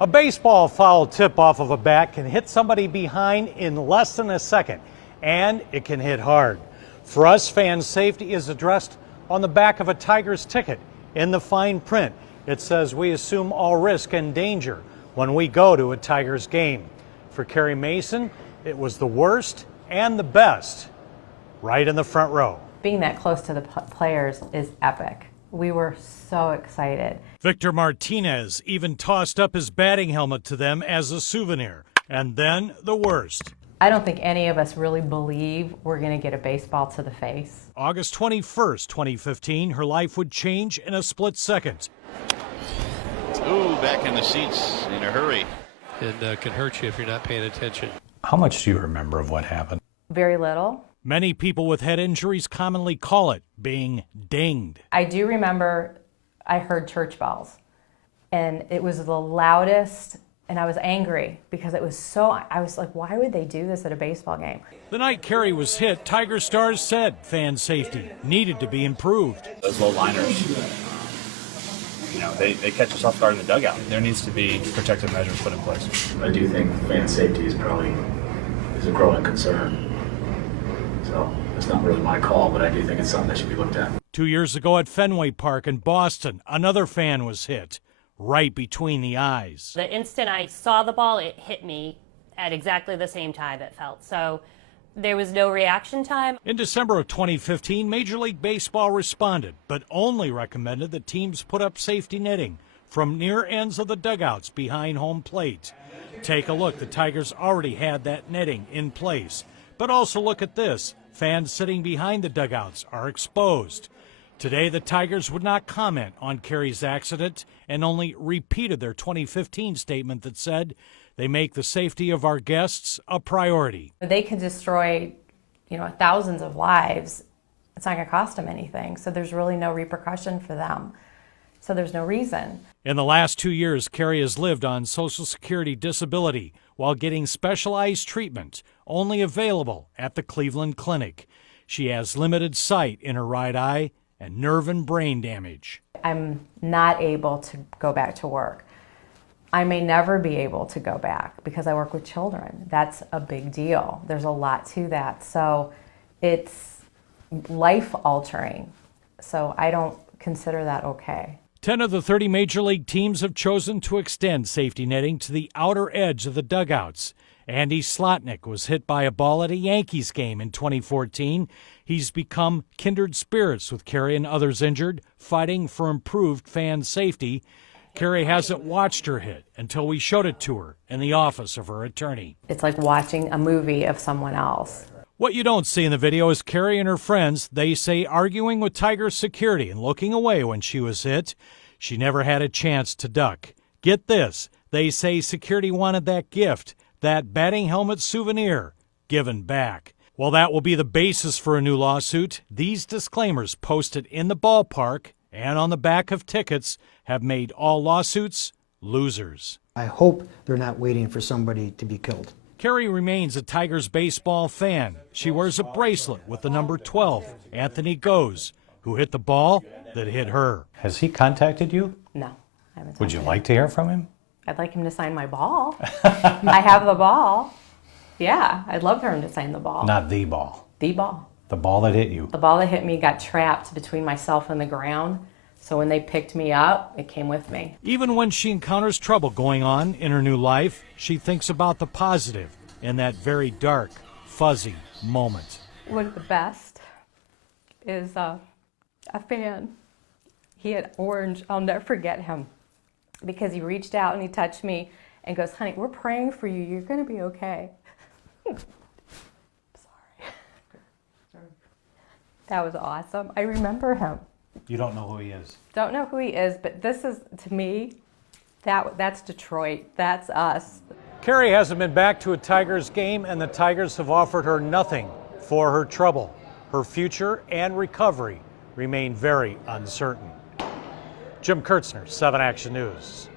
A baseball foul tip off of a bat can hit somebody behind in less than a second, and it can hit hard. For us, fan safety is addressed on the back of a Tigers ticket. In the fine print, it says we assume all risk and danger when we go to a Tigers game. For Kerry Mason, it was the worst and the best, right in the front row. Being that close to the players is epic. We were so excited. Victor Martinez even tossed up his batting helmet to them as a souvenir. And then the worst. I don't think any of us really believe we're going to get a baseball to the face. August 21st, 2015, her life would change in a split second. Ooh, back in the seats in a hurry. And can hurt you if you're not paying attention. How much do you remember of what happened? Very little. Many people with head injuries commonly call it being dinged. I do remember I heard church bells, and it was the loudest, and I was angry because it was so, I was like, why would they do this at a baseball game? The night Kerry was hit, Tiger Stars said fan safety needed to be improved. Those low liners, they catch us off guard in the dugout. There needs to be protective measures put in place. I do think fan safety is a growing concern. So it's not really my call, but I do think it's something that should be looked at. 2 years ago at Fenway Park in Boston, another fan was hit right between the eyes. The instant I saw the ball, it hit me at exactly the same time it felt. So there was no reaction time. In December of 2015, Major League Baseball responded, but only recommended that teams put up safety netting from near ends of the dugouts behind home plate. Take a look. The Tigers already had that netting in place. But also look at this. Fans sitting behind the dugouts are exposed. Today, the Tigers would not comment on Kerry's accident and only repeated their 2015 statement that said they make the safety of our guests a priority. They could destroy, thousands of lives. It's not going to cost them anything, so there's really no repercussion for them. So there's no reason. In the last 2 years, Kerry has lived on Social Security disability while getting specialized treatment only available at the Cleveland Clinic. She has limited sight in her right eye and nerve and brain damage. I'm not able to go back to work. I may never be able to go back because I work with children. That's a big deal. There's a lot to that. So it's life-altering. So I don't consider that okay. 10 of the 30 Major League teams have chosen to extend safety netting to the outer edge of the dugouts. Andy Slotnick was hit by a ball at a Yankees game in 2014. He's become kindred spirits with Kerry and others injured, fighting for improved fan safety. Kerry hasn't watched her hit until we showed it to her in the office of her attorney. It's like watching a movie of someone else. What you don't see in the video is Kerry and her friends, they say, arguing with Tiger security and looking away when she was hit. She never had a chance to duck. Get this, they say security wanted that gift, that batting helmet souvenir, given back. Well, that will be the basis for a new lawsuit. These disclaimers posted in the ballpark and on the back of tickets have made all lawsuits losers. I hope they're not waiting for somebody to be killed. Kerry remains a Tigers baseball fan. She wears a bracelet with the number 12, Anthony Goes, who hit the ball that hit her. Has he contacted you? No, I haven't. Would you like to hear from him? I'd like him to sign my ball. I have the ball. Yeah, I'd love for him to sign the ball. Not the ball. The ball. The ball that hit you. The ball that hit me got trapped between myself and the ground. So when they picked me up, it came with me. Even when she encounters trouble going on in her new life, she thinks about the positive in that very dark, fuzzy moment. One of the best is a fan. He had orange. I'll never forget him because he reached out and he touched me and goes, "Honey, we're praying for you. You're going to be okay." Sorry. That was awesome. I remember him. You don't know who he is? Don't know who he is, but this is, to me, that's Detroit. That's us. Kerry hasn't been back to a Tigers game, and the Tigers have offered her nothing for her trouble. Her future and recovery remain very uncertain. Jim Kurtzner, 7 Action News.